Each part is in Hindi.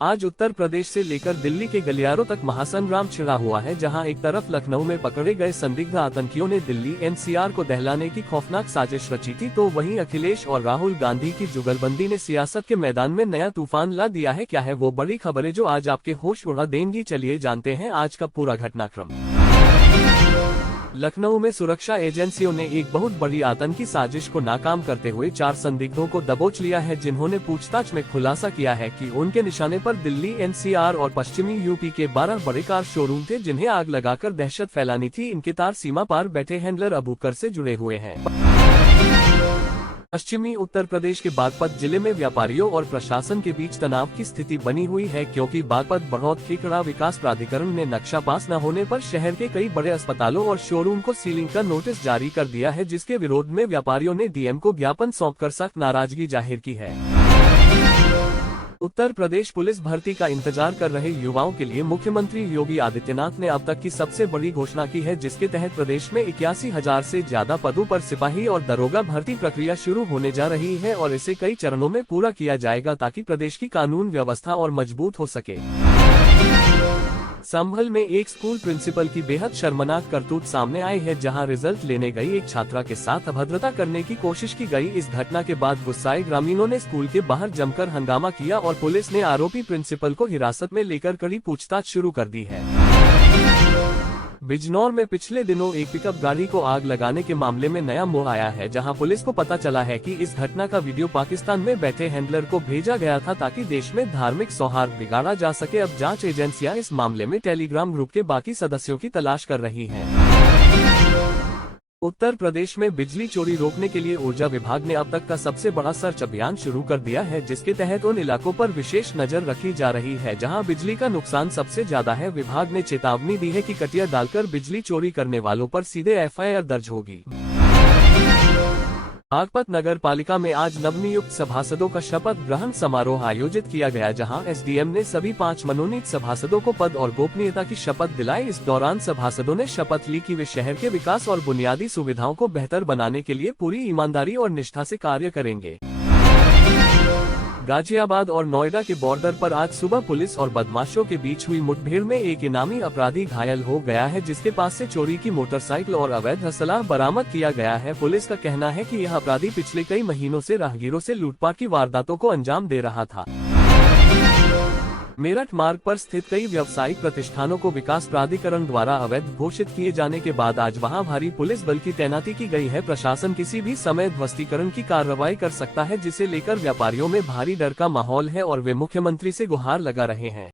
आज उत्तर प्रदेश से लेकर दिल्ली के गलियारों तक महासंग्राम छिड़ा हुआ है, जहां एक तरफ लखनऊ में पकड़े गए संदिग्ध आतंकियों ने दिल्ली एनसीआर को दहलाने की खौफनाक साजिश रची थी, तो वहीं अखिलेश और राहुल गांधी की जुगलबंदी ने सियासत के मैदान में नया तूफान ला दिया है। क्या है वो बड़ी खबरें जो आज आपके होश उड़ा देंगी? चलिए जानते हैं आज का पूरा घटनाक्रम। लखनऊ में सुरक्षा एजेंसियों ने एक बहुत बड़ी आतंकी साजिश को नाकाम करते हुए 4 संदिग्धों को दबोच लिया है, जिन्होंने पूछताछ में खुलासा किया है कि उनके निशाने पर दिल्ली एनसीआर और पश्चिमी यूपी के 12 बड़े कार शोरूम थे, जिन्हें आग लगाकर दहशत फैलानी थी। इनके तार सीमा पार बैठे हैंडलर अबू बकर से जुड़े हुए हैं। पश्चिमी उत्तर प्रदेश के बागपत जिले में व्यापारियों और प्रशासन के बीच तनाव की स्थिति बनी हुई है, क्योंकि बागपत बढ़ौत खेकड़ा विकास प्राधिकरण ने नक्शा पास न होने पर शहर के कई बड़े अस्पतालों और शोरूम को सीलिंग का नोटिस जारी कर दिया है, जिसके विरोध में व्यापारियों ने डीएम को ज्ञापन सौंपकर सख्त नाराजगी जाहिर की है। उत्तर प्रदेश पुलिस भर्ती का इंतजार कर रहे युवाओं के लिए मुख्यमंत्री योगी आदित्यनाथ ने अब तक की सबसे बड़ी घोषणा की है, जिसके तहत प्रदेश में 81,000 से ज्यादा पदों पर सिपाही और दरोगा भर्ती प्रक्रिया शुरू होने जा रही है और इसे कई चरणों में पूरा किया जाएगा, ताकि प्रदेश की कानून व्यवस्था और मजबूत हो सके। संभल में एक स्कूल प्रिंसिपल की बेहद शर्मनाक करतूत सामने आई है, जहां रिजल्ट लेने गई एक छात्रा के साथ अभद्रता करने की कोशिश की गई। इस घटना के बाद गुस्साए ग्रामीणों ने स्कूल के बाहर जमकर हंगामा किया और पुलिस ने आरोपी प्रिंसिपल को हिरासत में लेकर कड़ी पूछताछ शुरू कर दी है। बिजनौर में पिछले दिनों एक पिकअप गाड़ी को आग लगाने के मामले में नया मोड़ आया है, जहां पुलिस को पता चला है कि इस घटना का वीडियो पाकिस्तान में बैठे हैंडलर को भेजा गया था, ताकि देश में धार्मिक सौहार्द बिगाड़ा जा सके। अब जांच एजेंसियां इस मामले में टेलीग्राम ग्रुप के बाकी सदस्यों की तलाश कर रही हैं। उत्तर प्रदेश में बिजली चोरी रोकने के लिए ऊर्जा विभाग ने अब तक का सबसे बड़ा सर्च अभियान शुरू कर दिया है, जिसके तहत उन इलाकों पर विशेष नजर रखी जा रही है जहां बिजली का नुकसान सबसे ज्यादा है। विभाग ने चेतावनी दी है कि कटिया डालकर बिजली चोरी करने वालों पर सीधे एफआईआर दर्ज होगी। बागपत नगर पालिका में आज नवनियुक्त सभासदों का शपथ ग्रहण समारोह आयोजित किया गया, जहां एसडीएम ने सभी 5 मनोनीत सभासदों को पद और गोपनीयता की शपथ दिलाई। इस दौरान सभासदों ने शपथ ली कि वे शहर के विकास और बुनियादी सुविधाओं को बेहतर बनाने के लिए पूरी ईमानदारी और निष्ठा से कार्य करेंगे। गाजियाबाद और नोएडा के बॉर्डर पर आज सुबह पुलिस और बदमाशों के बीच हुई मुठभेड़ में एक इनामी अपराधी घायल हो गया है, जिसके पास से चोरी की मोटरसाइकिल और अवैध असलाह बरामद किया गया है। पुलिस का कहना है कि यह अपराधी पिछले कई महीनों से राहगीरों से लूटपाट की वारदातों को अंजाम दे रहा था। मेरठ मार्ग पर स्थित कई व्यावसायिक प्रतिष्ठानों को विकास प्राधिकरण द्वारा अवैध घोषित किए जाने के बाद आज वहां भारी पुलिस बल की तैनाती की गई है। प्रशासन किसी भी समय ध्वस्तीकरण की कार्रवाई कर सकता है, जिसे लेकर व्यापारियों में भारी डर का माहौल है और वे मुख्यमंत्री से गुहार लगा रहे हैं।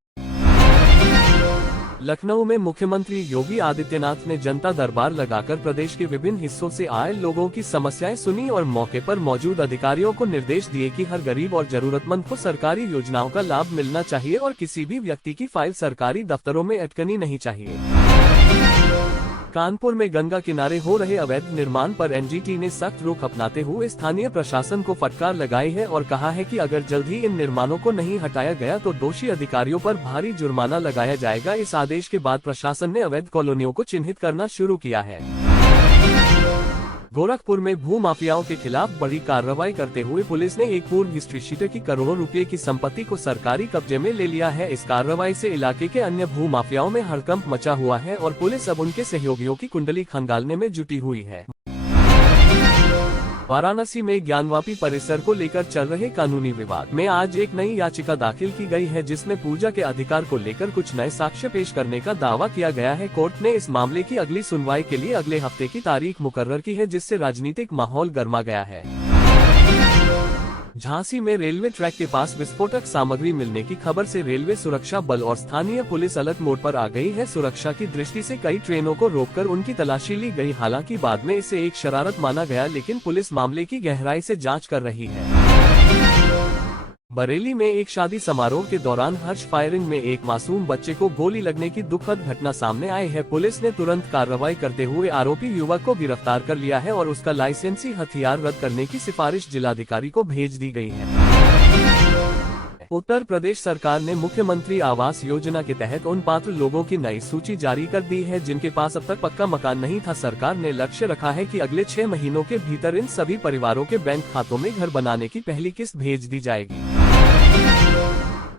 लखनऊ में मुख्यमंत्री योगी आदित्यनाथ ने जनता दरबार लगाकर प्रदेश के विभिन्न हिस्सों से आए लोगों की समस्याएं सुनी और मौके पर मौजूद अधिकारियों को निर्देश दिए कि हर गरीब और जरूरतमंद को सरकारी योजनाओं का लाभ मिलना चाहिए और किसी भी व्यक्ति की फाइल सरकारी दफ्तरों में अटकनी नहीं चाहिए। कानपुर में गंगा किनारे हो रहे अवैध निर्माण पर एनजीटी ने सख्त रुख अपनाते हुए स्थानीय प्रशासन को फटकार लगाई है और कहा है कि अगर जल्द ही इन निर्माणों को नहीं हटाया गया तो दोषी अधिकारियों पर भारी जुर्माना लगाया जाएगा। इस आदेश के बाद प्रशासन ने अवैध कॉलोनियों को चिन्हित करना शुरू किया है। गोरखपुर में भू माफियाओं के खिलाफ बड़ी कार्रवाई करते हुए पुलिस ने एक पूर्व हिस्ट्री शीटर की करोड़ों रुपए की संपत्ति को सरकारी कब्जे में ले लिया है। इस कार्रवाई से इलाके के अन्य भू माफियाओं में हड़कंप मचा हुआ है और पुलिस अब उनके सहयोगियों की कुंडली खंगालने में जुटी हुई है। वाराणसी में ज्ञानवापी परिसर को लेकर चल रहे कानूनी विवाद में आज एक नई याचिका दाखिल की गई है, जिसमें पूजा के अधिकार को लेकर कुछ नए साक्ष्य पेश करने का दावा किया गया है। कोर्ट ने इस मामले की अगली सुनवाई के लिए अगले हफ्ते की तारीख मुकर्रर की है, जिससे राजनीतिक माहौल गर्मा गया है। झांसी में रेलवे ट्रैक के पास विस्फोटक सामग्री मिलने की खबर से रेलवे सुरक्षा बल और स्थानीय पुलिस अलर्ट मोड पर आ गई है। सुरक्षा की दृष्टि से कई ट्रेनों को रोककर उनकी तलाशी ली गई। हालांकि बाद में इसे एक शरारत माना गया, लेकिन पुलिस मामले की गहराई से जांच कर रही है। बरेली में एक शादी समारोह के दौरान हर्ष फायरिंग में एक मासूम बच्चे को गोली लगने की दुखद घटना सामने आई है। पुलिस ने तुरंत कार्रवाई करते हुए आरोपी युवक को गिरफ्तार कर लिया है और उसका लाइसेंसी हथियार रद्द करने की सिफारिश जिलाधिकारी को भेज दी गई है। उत्तर प्रदेश सरकार ने मुख्यमंत्री आवास योजना के तहत उन पात्र लोगों की नई सूची जारी कर दी है, जिनके पास अब तक पक्का मकान नहीं था। सरकार ने लक्ष्य रखा है कि अगले 6 महीनों के भीतर इन सभी परिवारों के बैंक खातों में घर बनाने की पहली किस्त भेज दी जाएगी।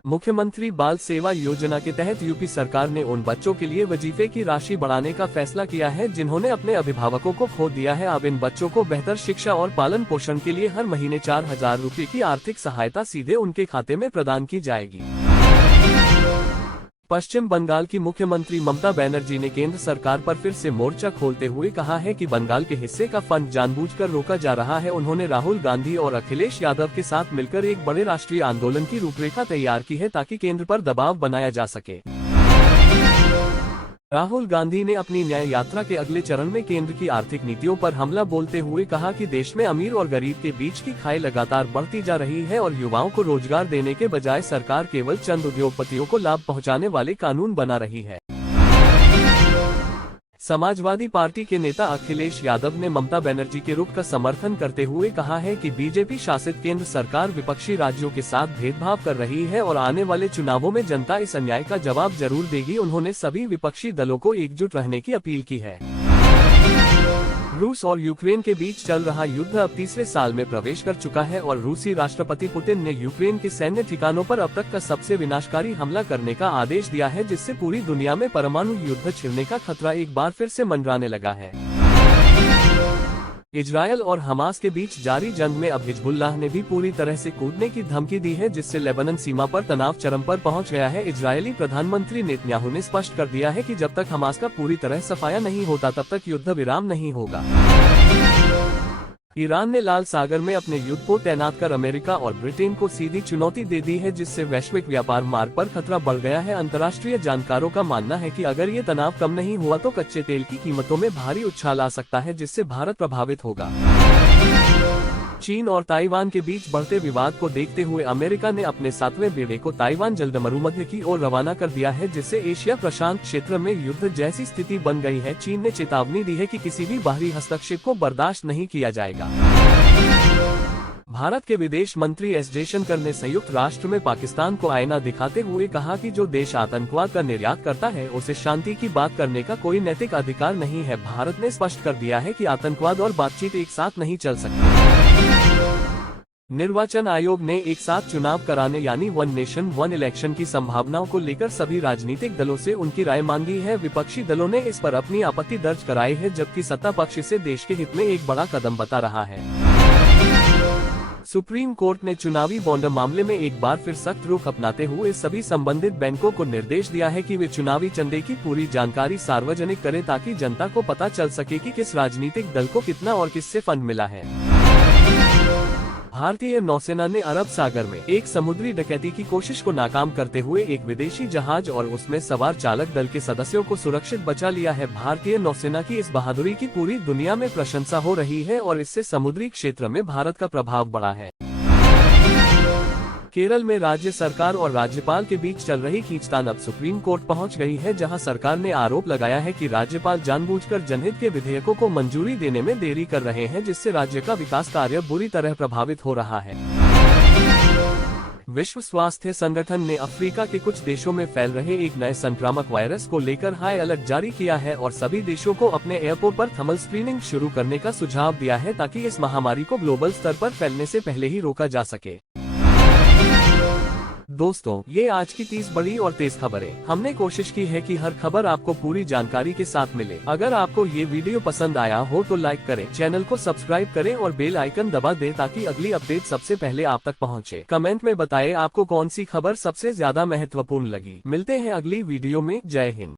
मुख्यमंत्री बाल सेवा योजना के तहत यूपी सरकार ने उन बच्चों के लिए वजीफे की राशि बढ़ाने का फैसला किया है जिन्होंने अपने अभिभावकों को खो दिया है। अब इन बच्चों को बेहतर शिक्षा और पालन पोषण के लिए हर महीने 4,000 रुपए की आर्थिक सहायता सीधे उनके खाते में प्रदान की जाएगी। पश्चिम बंगाल की मुख्यमंत्री ममता बनर्जी ने केंद्र सरकार पर फिर से मोर्चा खोलते हुए कहा है कि बंगाल के हिस्से का फंड जानबूझकर रोका जा रहा है। उन्होंने राहुल गांधी और अखिलेश यादव के साथ मिलकर एक बड़े राष्ट्रीय आंदोलन की रूपरेखा तैयार की है ताकि केंद्र पर दबाव बनाया जा सके। राहुल गांधी ने अपनी न्याय यात्रा के अगले चरण में केंद्र की आर्थिक नीतियों पर हमला बोलते हुए कहा कि देश में अमीर और गरीब के बीच की खाई लगातार बढ़ती जा रही है और युवाओं को रोजगार देने के बजाय सरकार केवल चंद उद्योगपतियों को लाभ पहुंचाने वाले कानून बना रही है। समाजवादी पार्टी के नेता अखिलेश यादव ने ममता बनर्जी के रुख का समर्थन करते हुए कहा है कि बीजेपी शासित केंद्र सरकार विपक्षी राज्यों के साथ भेदभाव कर रही है और आने वाले चुनावों में जनता इस अन्याय का जवाब जरूर देगी। उन्होंने सभी विपक्षी दलों को एकजुट रहने की अपील की है। रूस और यूक्रेन के बीच चल रहा युद्ध अब तीसरे साल में प्रवेश कर चुका है और रूसी राष्ट्रपति पुतिन ने यूक्रेन के सैन्य ठिकानों पर अब तक का सबसे विनाशकारी हमला करने का आदेश दिया है, जिससे पूरी दुनिया में परमाणु युद्ध छिड़ने का खतरा एक बार फिर से मंडराने लगा है। इजरायल और हमास के बीच जारी जंग में अब हिजबुल्लाह ने भी पूरी तरह से कूदने की धमकी दी है, जिससे लेबनान सीमा पर तनाव चरम पर पहुंच गया है। इजरायली प्रधानमंत्री नेतन्याहू ने स्पष्ट कर दिया है कि जब तक हमास का पूरी तरह सफाया नहीं होता तब तक युद्ध विराम नहीं होगा। ईरान ने लाल सागर में अपने युद्धपोत तैनात कर अमेरिका और ब्रिटेन को सीधी चुनौती दे दी है, जिससे वैश्विक व्यापार मार्ग पर खतरा बढ़ गया है। अंतर्राष्ट्रीय जानकारों का मानना है कि अगर ये तनाव कम नहीं हुआ तो कच्चे तेल की कीमतों में भारी उछाल आ सकता है, जिससे भारत प्रभावित होगा। चीन और ताइवान के बीच बढ़ते विवाद को देखते हुए अमेरिका ने अपने 7वें बेड़े को ताइवान जलमध्य की ओर रवाना कर दिया है, जिससे एशिया प्रशांत क्षेत्र में युद्ध जैसी स्थिति बन गई है। चीन ने चेतावनी दी है कि किसी भी बाहरी हस्तक्षेप को बर्दाश्त नहीं किया जाएगा। भारत के विदेश मंत्री एस जयशंकर ने संयुक्त राष्ट्र में पाकिस्तान को आईना दिखाते हुए कहा कि जो देश आतंकवाद का निर्यात करता है उसे शांति की बात करने का कोई नैतिक अधिकार नहीं है। भारत ने स्पष्ट कर दिया है कि आतंकवाद और बातचीत एक साथ नहीं चल सकती। निर्वाचन आयोग ने एक साथ चुनाव कराने यानी वन नेशन वन इलेक्शन की संभावनाओं को लेकर सभी राजनीतिक दलों से उनकी राय मांगी है। विपक्षी दलों ने इस पर अपनी आपत्ति दर्ज कराई है, जबकि सत्ता पक्ष इसे देश के हित में एक बड़ा कदम बता रहा है। सुप्रीम कोर्ट ने चुनावी बॉन्ड मामले में एक बार फिर सख्त रुख अपनाते हुए सभी संबंधित बैंकों को निर्देश दिया है कि वे चुनावी चंदे की पूरी जानकारी सार्वजनिक करें ताकि जनता को पता चल सके कि किस राजनीतिक दल को कितना और किससे फंड मिला है। भारतीय नौसेना ने अरब सागर में एक समुद्री डकैती की कोशिश को नाकाम करते हुए एक विदेशी जहाज और उसमें सवार चालक दल के सदस्यों को सुरक्षित बचा लिया है। भारतीय नौसेना की इस बहादुरी की पूरी दुनिया में प्रशंसा हो रही है और इससे समुद्री क्षेत्र में भारत का प्रभाव बढ़ा है। केरल में राज्य सरकार और राज्यपाल के बीच चल रही खींचतान अब सुप्रीम कोर्ट पहुंच गई है, जहां सरकार ने आरोप लगाया है कि राज्यपाल जानबूझकर जनहित के विधेयकों को मंजूरी देने में देरी कर रहे हैं, जिससे राज्य का विकास कार्य बुरी तरह प्रभावित हो रहा है। विश्व स्वास्थ्य संगठन ने अफ्रीका के कुछ देशों में फैल रहे एक नए संक्रामक वायरस को लेकर हाई अलर्ट जारी किया है और सभी देशों को अपने एयरपोर्ट पर थर्मल स्क्रीनिंग शुरू करने का सुझाव दिया है ताकि इस महामारी को ग्लोबल स्तर पर फैलने से पहले ही रोका जा सके। दोस्तों, ये आज की 30 बड़ी और तेज खबरें। हमने कोशिश की है कि हर खबर आपको पूरी जानकारी के साथ मिले। अगर आपको ये वीडियो पसंद आया हो तो लाइक करें, चैनल को सब्सक्राइब करें और बेल आइकन दबा दें ताकि अगली अपडेट सबसे पहले आप तक पहुंचे। कमेंट में बताएं आपको कौन सी खबर सबसे ज्यादा महत्वपूर्ण लगी। मिलते हैं अगली वीडियो में। जय हिंद।